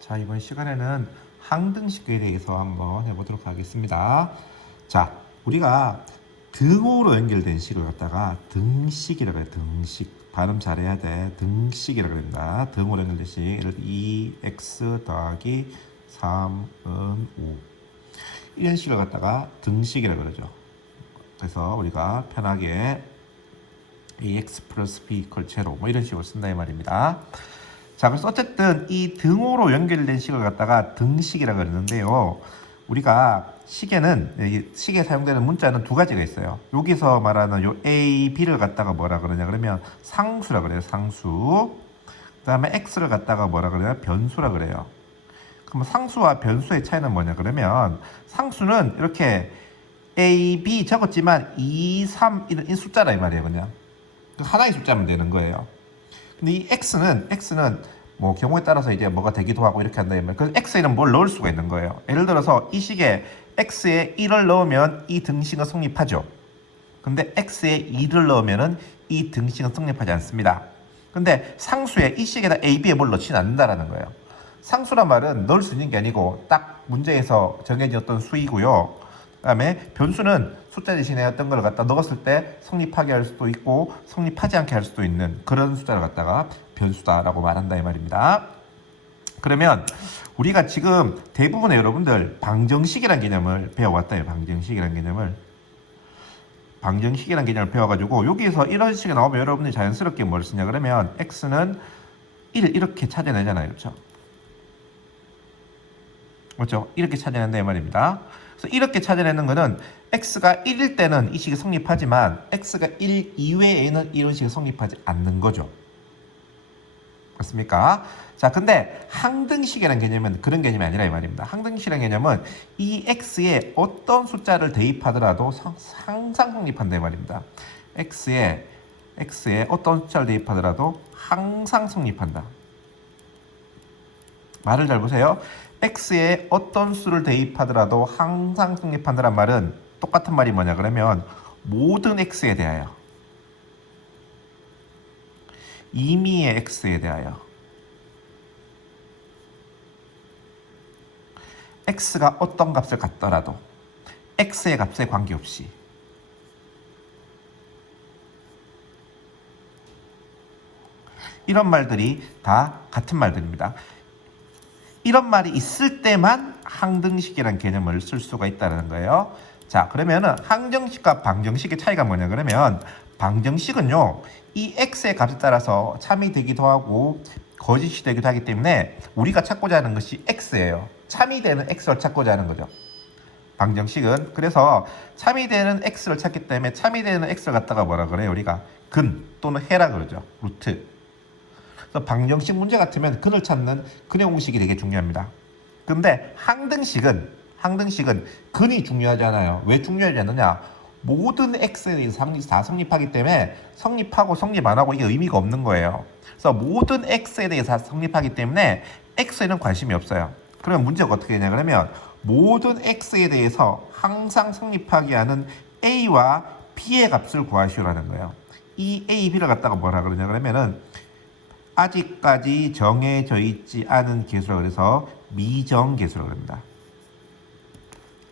자, 이번 시간에는 항등식에 대해서 한번 해보도록 하겠습니다. 자, 우리가 등호로 연결된 식을 갖다가 등식이라고 해요. 등식. 발음 잘해야 돼. 등식이라고 합니다. 등호로 연결된 식. 예를 들어 2x 더하기 3은 5. 이런 식을 갖다가 등식이라고 그러죠. 그래서 우리가 편하게 ax 플러스 b 이퀄 제로 뭐 이런 식으로 쓴다 이 말입니다. 자, 그래서 어쨌든 이 등호로 연결된 식을 갖다가 등식이라고 그러는데요. 우리가 식에는 식에 사용되는 문자는 두 가지가 있어요. 여기서 말하는 요 a, b를 갖다가 뭐라 그러냐 그러면 상수라 그래요. 상수. 그다음에 x를 갖다가 뭐라 그래요? 변수라 그래요. 그럼 상수와 변수의 차이는 뭐냐 그러면 상수는 이렇게 a, b 적었지만 2, 3 이런 숫자라 이 말이에요. 그냥 하나의 숫자면 되는 거예요. 근데 이 x는 뭐 경우에 따라서 이제 뭐가 되기도 하고 이렇게 한다면 그 x에는 뭘 넣을 수가 있는 거예요. 예를 들어서 이 식에 x에 1을 넣으면 이 등식은 성립하죠. 근데 x에 2를 넣으면은 이 등식은 성립하지 않습니다. 근데 상수에 이 식에다 a, b에 뭘 넣지는 않는다라는 거예요. 상수란 말은 넣을 수 있는 게 아니고 딱 문제에서 정해졌던 수이고요. 그다음에 변수는 숫자 대신에 어떤 걸 갖다 넣었을 때 성립하게 할 수도 있고 성립하지 않게 할 수도 있는 그런 숫자를 갖다가 변수다라고 말한다 이 말입니다. 그러면 우리가 지금 대부분의 여러분들 방정식이라는 개념을 배워왔다. 방정식이라는 개념을 배워가지고 여기에서 이런 식이 나오면 여러분들이 자연스럽게 뭘 쓰냐 그러면 x는 1 이렇게 찾아내잖아요. 그렇죠? 그렇죠? 이렇게 찾아낸다 이 말입니다. 그래서 이렇게 찾아내는 거는 x가 1일 때는 이 식이 성립하지만 x가 1 이외에는 이런 식이 성립하지 않는 거죠. 맞습니까? 자, 근데 항등식이라는 개념은 그런 개념이 아니라 이 말입니다. 항등식이라는 개념은 이 x에 어떤 숫자를 대입하더라도 항상 성립한다 이 말입니다. x에 어떤 숫자를 대입하더라도 항상 성립한다. 말을 잘 보세요. x에 어떤 수를 대입하더라도 항상 성립한다는 말은 똑같은 말이 뭐냐 그러면 모든 x에 대하여 임의의 x에 대하여 x가 어떤 값을 갖더라도 x의 값에 관계없이 이런 말들이 다 같은 말들입니다. 이런 말이 있을 때만 항등식이라는 개념을 쓸 수가 있다는 거예요. 자, 그러면은 항정식과 방정식의 차이가 뭐냐 그러면 방정식은요 이 x의 값에 따라서 참이 되기도 하고 거짓이 되기도 하기 때문에 우리가 찾고자 하는 것이 x예요. 참이 되는 x를 찾고자 하는 거죠. 방정식은 그래서 참이 되는 x를 찾기 때문에 참이 되는 x를 갖다가 뭐라 그래요? 우리가 근 또는 해라 그러죠. 루트. 그래서 방정식 문제 같으면 근을 찾는 근의 공식이 되게 중요합니다. 근데 항등식은 근이 중요하잖아요. 왜 중요하지 않느냐? 모든 x에 대해서 다 성립하기 때문에 성립하고 성립 안 하고 이게 의미가 없는 거예요. 그래서 모든 x에 대해서 다 성립하기 때문에 x에는 관심이 없어요. 그러면 문제가 어떻게 되냐 그러면 모든 x에 대해서 항상 성립하게 하는 a와 b의 값을 구하시오라는 거예요. 이 a, b를 갖다가 뭐라 그러냐 그러면은 아직까지 정해져 있지 않은 개수라고 해서 미정개수라고 합니다.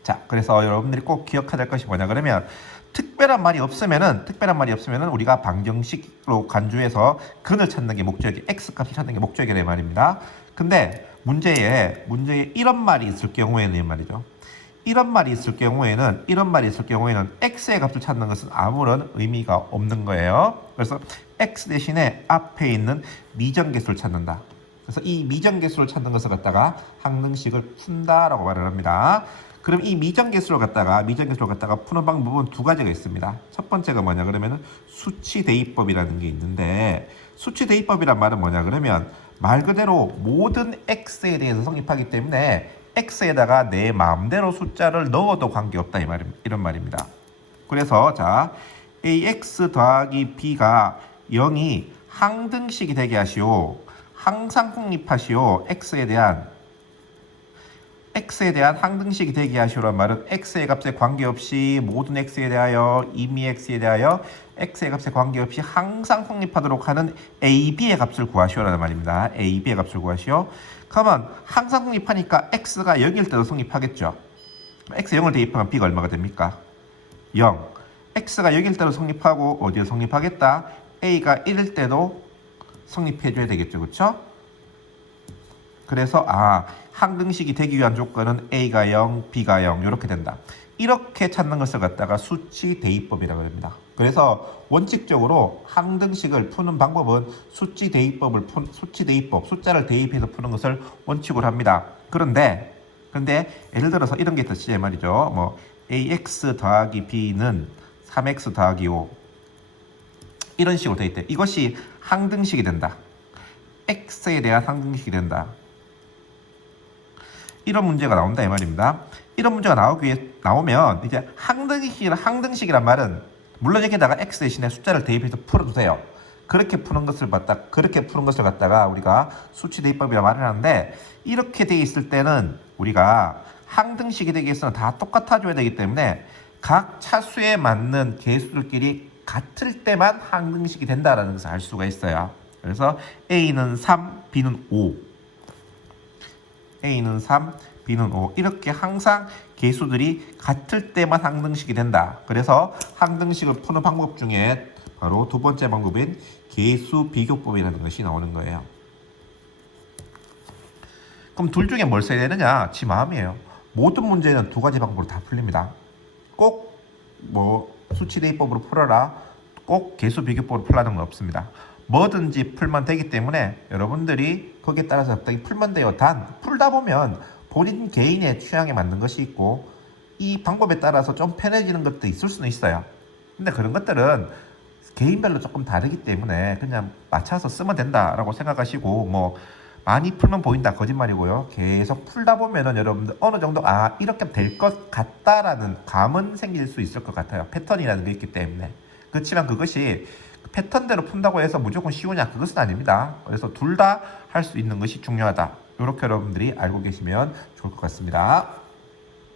자, 그래서 여러분들이 꼭 기억해야 될 것이 뭐냐 그러면 특별한 말이 없으면은 우리가 방정식으로 간주해서 근을 찾는 게 목적이 x값을 찾는 게 목적이란 말입니다. 근데 문제에 이런 말이 있을 경우에는 말이죠. 이런 말이 있을 경우에는 x의 값을 찾는 것은 아무런 의미가 없는 거예요. 그래서 x 대신에 앞에 있는 미정계수를 찾는다. 그래서 이 미정계수를 찾는 것을 갖다가 항등식을 푼다라고 말을 합니다. 그럼 이 미정계수를 갖다가 푸는 방법은 두 가지가 있습니다. 첫 번째가 뭐냐 그러면은 수치 대입법이라는 게 있는데 수치 대입법이란 말은 뭐냐 그러면 말 그대로 모든 x에 대해서 성립하기 때문에 x에다가 내 마음대로 숫자를 넣어도 관계없다 이런 말입니다. 그래서 자 ax 더하기 b가 0이 항등식이 되게 하시오. 항상 성립하시오. x에 대한 항등식이 되게 하시오란 말은 x의 값에 관계없이 모든 x에 대하여 임의 x에 대하여 x의 값에 관계없이 항상 성립하도록 하는 a, b의 값을 구하시오라는 말입니다. a, b의 값을 구하시오. 그러면 항상 성립하니까 x가 0일 때도 성립하겠죠. x 0을 대입하면 b가 얼마가 됩니까? 0. x가 0일 때도 성립하고 어디에 성립하겠다? a가 1일 때도 성립해줘야 되겠죠. 그렇죠? 그래서 항등식이 되기 위한 조건은 a가 0, b가 0 이렇게 된다. 이렇게 찾는 것을 갖다가 수치 대입법이라고 합니다. 그래서 원칙적으로 항등식을 푸는 방법은 수치 대입법, 숫자를 대입해서 푸는 것을 원칙으로 합니다. 그런데 예를 들어서 이런 게 있듯이 말이죠. 뭐 ax 더하기 b는 3x 더하기 5 이런 식으로 돼 있대. 이것이 항등식이 된다. x에 대한 항등식이 된다. 이런 문제가 나온다 이 말입니다. 이런 문제가 나오면 이제 항등식이란 말은 물론 여기다가 x 대신에 숫자를 대입해서 풀어주세요. 그렇게 푸는 것을 갖다가 우리가 수치 대입법이라고 말을 하는데, 이렇게 돼 있을 때는 우리가 항등식이 되기 위해서는 다 똑같아져야 되기 때문에 각 차수에 맞는 개수들끼리 같을 때만 항등식이 된다라는 것을 알 수가 있어요. 그래서 a는 3, b는 5. a는 3, b는 5 이렇게 항상 개수들이 같을 때만 항등식이 된다. 그래서 항등식을 푸는 방법 중에 바로 두 번째 방법인 개수 비교법이라는 것이 나오는 거예요. 그럼 둘 중에 뭘 써야 되느냐? 지 마음이에요. 모든 문제는 두 가지 방법으로 다 풀립니다. 꼭 뭐 수치 대입법으로 풀어라, 꼭 개수 비교법으로 풀라는 건 없습니다. 뭐든지 풀면 되기 때문에 여러분들이 거기에 따라서 적당히 풀면 돼요. 단 풀다 보면 본인 개인의 취향에 맞는 것이 있고 이 방법에 따라서 좀 편해지는 것도 있을 수는 있어요. 근데 그런 것들은 개인별로 조금 다르기 때문에 그냥 맞춰서 쓰면 된다라고 생각하시고, 뭐 많이 풀면 보인다 거짓말이고요. 계속 풀다 보면은 여러분들 어느 정도 이렇게 될 것 같다라는 감은 생길 수 있을 것 같아요. 패턴이라는 게 있기 때문에. 그렇지만 그것이 패턴대로 푼다고 해서 무조건 쉬우냐, 그것은 아닙니다. 그래서 둘 다 할 수 있는 것이 중요하다. 이렇게 여러분들이 알고 계시면 좋을 것 같습니다.